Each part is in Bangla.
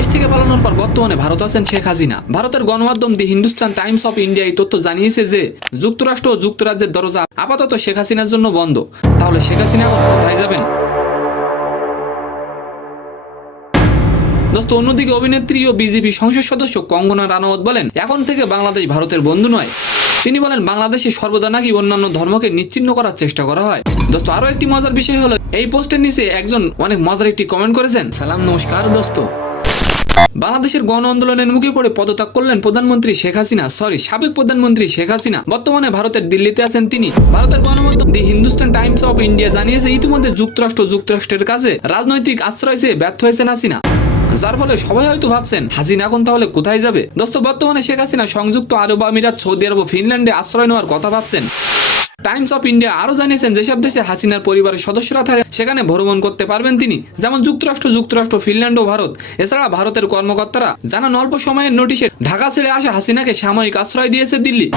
দেশ থেকে পালানোর পর বর্তমানে ভারত আছেন শেখ হাসিনা। ভারতের গণমাধ্যম দি হিন্দুস্তান টাইমস অফ ইন্ডিয়া এই তথ্য জানিয়েছে যে যুক্তরাষ্ট্র ও যুক্তরাজ্যের দরজা আপাতত শেখ হাসিনার জন্য বন্ধ। তাহলে শেখ হাসিনা এখন কোথায় যাবেন? দোস্ত, অন্যদিকে অভিনেত্রী ও বিজেপি সংসদ সদস্য কঙ্গনা রানাওয়াত বলেন, এখন থেকে বাংলাদেশ ভারতের বন্ধু নয়। তিনি বলেন, বাংলাদেশে সর্বদা নাকি অন্যান্য ধর্মকে নিচ্ছিন্ন করার চেষ্টা করা হয়। দোস্ত, আরো একটি মজার বিষয় হলো, এই পোস্টের নিচে একজন অনেক মজার একটি কমেন্ট করেছেন। সালাম, নমস্কার দোস্ত। বাংলাদেশের গণ আন্দোলনের মুখে পড়ে পদত্যাগ করলেন প্রধানমন্ত্রী শেখ হাসিনা, সাবেক প্রধানমন্ত্রী শেখ হাসিনা। বর্তমানে ভারতের দিল্লিতে আছেন তিনি। ভারতের গণমাধ্যম দি হিন্দুস্তান টাইমস অফ ইন্ডিয়া জানিয়েছে, ইতিমধ্যে যুক্তরাষ্ট্রের কাছে রাজনৈতিক আশ্রয় চেয়ে ব্যর্থ হয়েছেন হাসিনা। যার ফলে সবাই হয়তো ভাবছেন হাসিনা এখন তাহলে কোথায় যাবে। দোস্ত, বর্তমানে শেখ হাসিনা সংযুক্ত আরব আমিরাত, সৌদি আরব ও ফিনল্যান্ডে আশ্রয় নেওয়ার কথা ভাবছেন। টাইমস অফ ইন্ডিয়া আরো জানিয়েছেন, যেসব দেশে হাসিনার পরিবারের সদস্যরা থাকে সেখানে ভ্রমণ করতে পারবেন তিনি, যেমন যুক্তরাষ্ট্র, ফিনল্যান্ড ও ভারত। এছাড়া ভারতের কর্মকর্তারা জানান, অল্প সময়ের নোটিশে ঢাকা ছেড়ে আসা হাসিনাকে সাময়িক আশ্রয় দিয়েছে দিল্লি।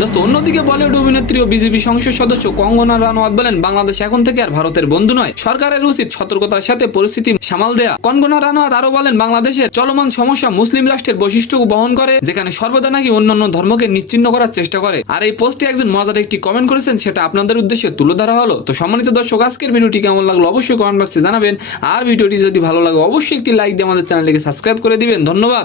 দোস্ত, অন্যদিকে বলিউড অভিনেত্রী ও বিজেপি সংসদ সদস্য কঙ্গনা রানাওয়াত বলেন, বাংলাদেশ এখন থেকে আর ভারতের বন্ধু নয়। সরকারের উচিত সতর্কতার সাথে পরিস্থিতি সামাল দেয়া। কঙ্গনা রানাওয়াত আরো বলেন, বাংলাদেশের চলমান সমস্যা মুসলিম রাষ্ট্রের বৈশিষ্ট্য বহন করে, যেখানে সর্বদা নাকি অন্যান্য ধর্মকে নিচ্ছিন্ন করার চেষ্টা করে। আর এই পোস্টে একজন মজার একটি কমেন্ট করেছেন, সেটা আপনাদের উদ্দেশ্যে তুলে ধরা হলো। তো সম্মানিত দর্শক, আজকের ভিডিওটি কেমন লাগলো অবশ্যই কমেন্ট বক্সে জানাবেন। আর ভিডিওটি যদি ভালো লাগে অবশ্যই একটি লাইক দিয়ে আমাদের চ্যানেলটিকে সাবস্ক্রাইব করে দিবেন। ধন্যবাদ।